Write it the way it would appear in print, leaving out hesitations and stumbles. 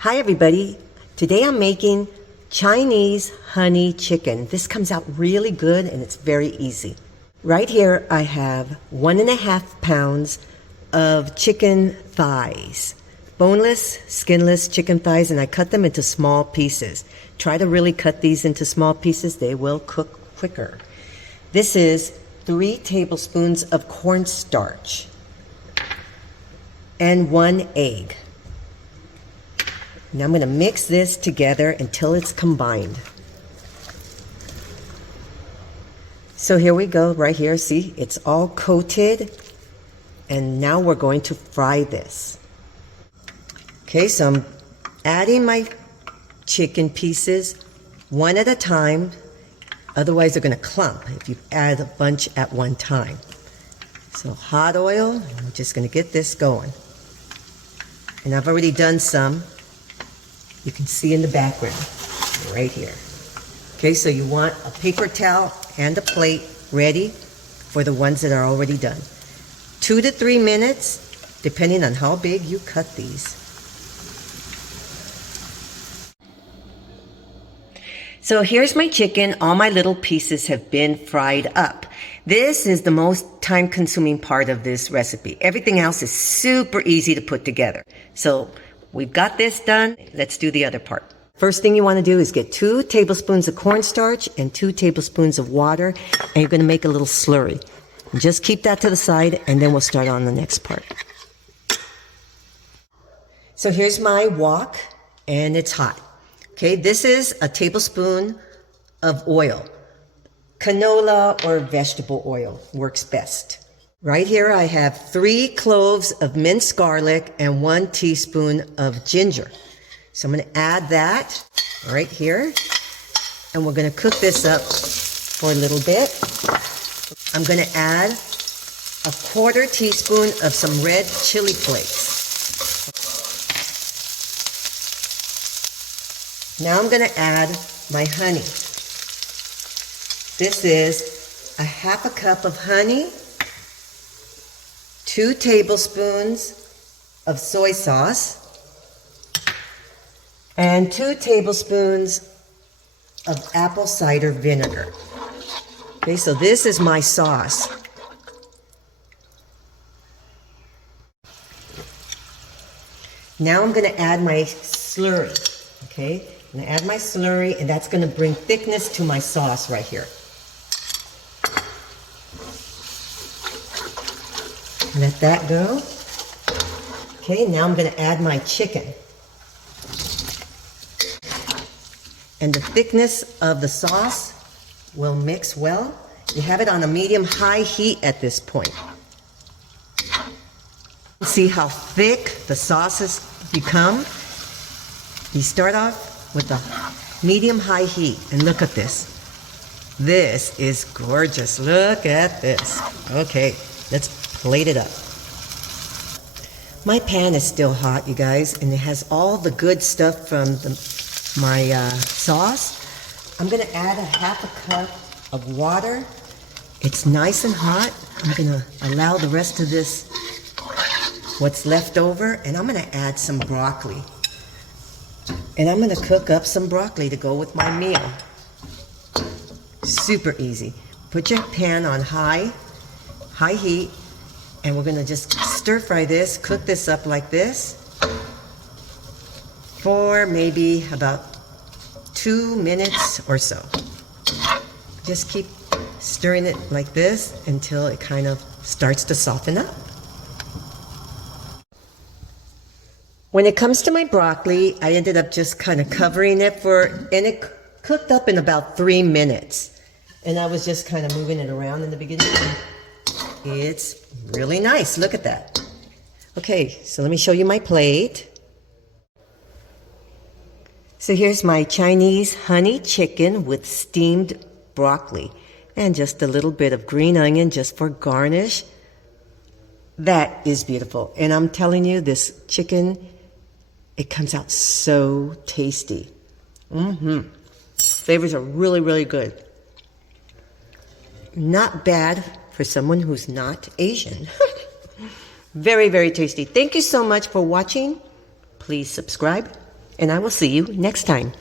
Hi everybody, today I'm making Chinese honey chicken. This comes out really good and it's very easy. Right here I have 1.5 pounds of chicken thighs. Boneless, skinless chicken thighs, and I cut them into small pieces. Try to really cut these into small pieces, they will cook quicker. This is 3 tablespoons of cornstarch and 1 egg. Now I'm going to mix this together until it's combined. So here we go, right here. See, it's all coated. And now we're going to fry this. Okay, so I'm adding my chicken pieces one at a time. Otherwise they're going to clump if you add a bunch at one time. So hot oil, I'm just going to get this going. And I've already done some. You can see in the background, right here. Okay, so you want a paper towel and a plate ready for the ones that are already done. 2 to 3 minutes, depending on how big you cut these. So here's my chicken. All my little pieces have been fried up. This is the most time-consuming part of this recipe. Everything else is super easy to put together. So we've got this done. Let's do the other part. First thing you want to do is get 2 tablespoons of cornstarch and 2 tablespoons of water, and you're going to make a little slurry. Just keep that to the side, and then we'll start on the next part. So here's my wok, and it's hot. Okay, this is a tablespoon of oil. Canola or vegetable oil works best. Right here I have 3 cloves of minced garlic and 1 teaspoon of ginger. So I'm going to add that right here, and we're going to cook this up for a little bit. I'm going to add a 1/4 teaspoon of some red chili flakes. Now I'm going to add my honey. This is a 1/2 cup of honey, 2 tablespoons of soy sauce, and 2 tablespoons of apple cider vinegar. Okay, so this is my sauce. Now I'm going to add my slurry. Okay, I'm going to add my slurry, and that's going to bring thickness to my sauce right here. Let that go. Okay, now I'm going to add my chicken. And the thickness of the sauce will mix well. You have it on a medium-high heat at this point. See how thick the sauce has become? You start off with a medium-high heat, and look at this. This is gorgeous. Look at this. Okay, let's plate it up. My pan is still hot, you guys, and it has all the good stuff from my sauce. I'm going to add a 1/2 cup of water. It's nice and hot. I'm going to allow the rest of this, what's left over, and I'm going to add some broccoli. And I'm going to cook up some broccoli to go with my meal. Super easy. Put your pan on high heat, and we're going to just stir fry this, cook this up like this for maybe about 2 minutes or so. Just keep stirring it like this until it kind of starts to soften up. When it comes to my broccoli, I ended up just kind of covering it and it cooked up in about 3 minutes. And I was just kind of moving it around in the beginning. It's really nice. Look at that. Okay, so let me show you my plate. So here's my Chinese honey chicken with steamed broccoli and just a little bit of green onion just for garnish. That is beautiful. And I'm telling you, this chicken, it comes out so tasty. Flavors are really, really good. Not bad for someone who's not Asian. Very, very tasty. Thank you so much for watching. Please subscribe and I will see you next time.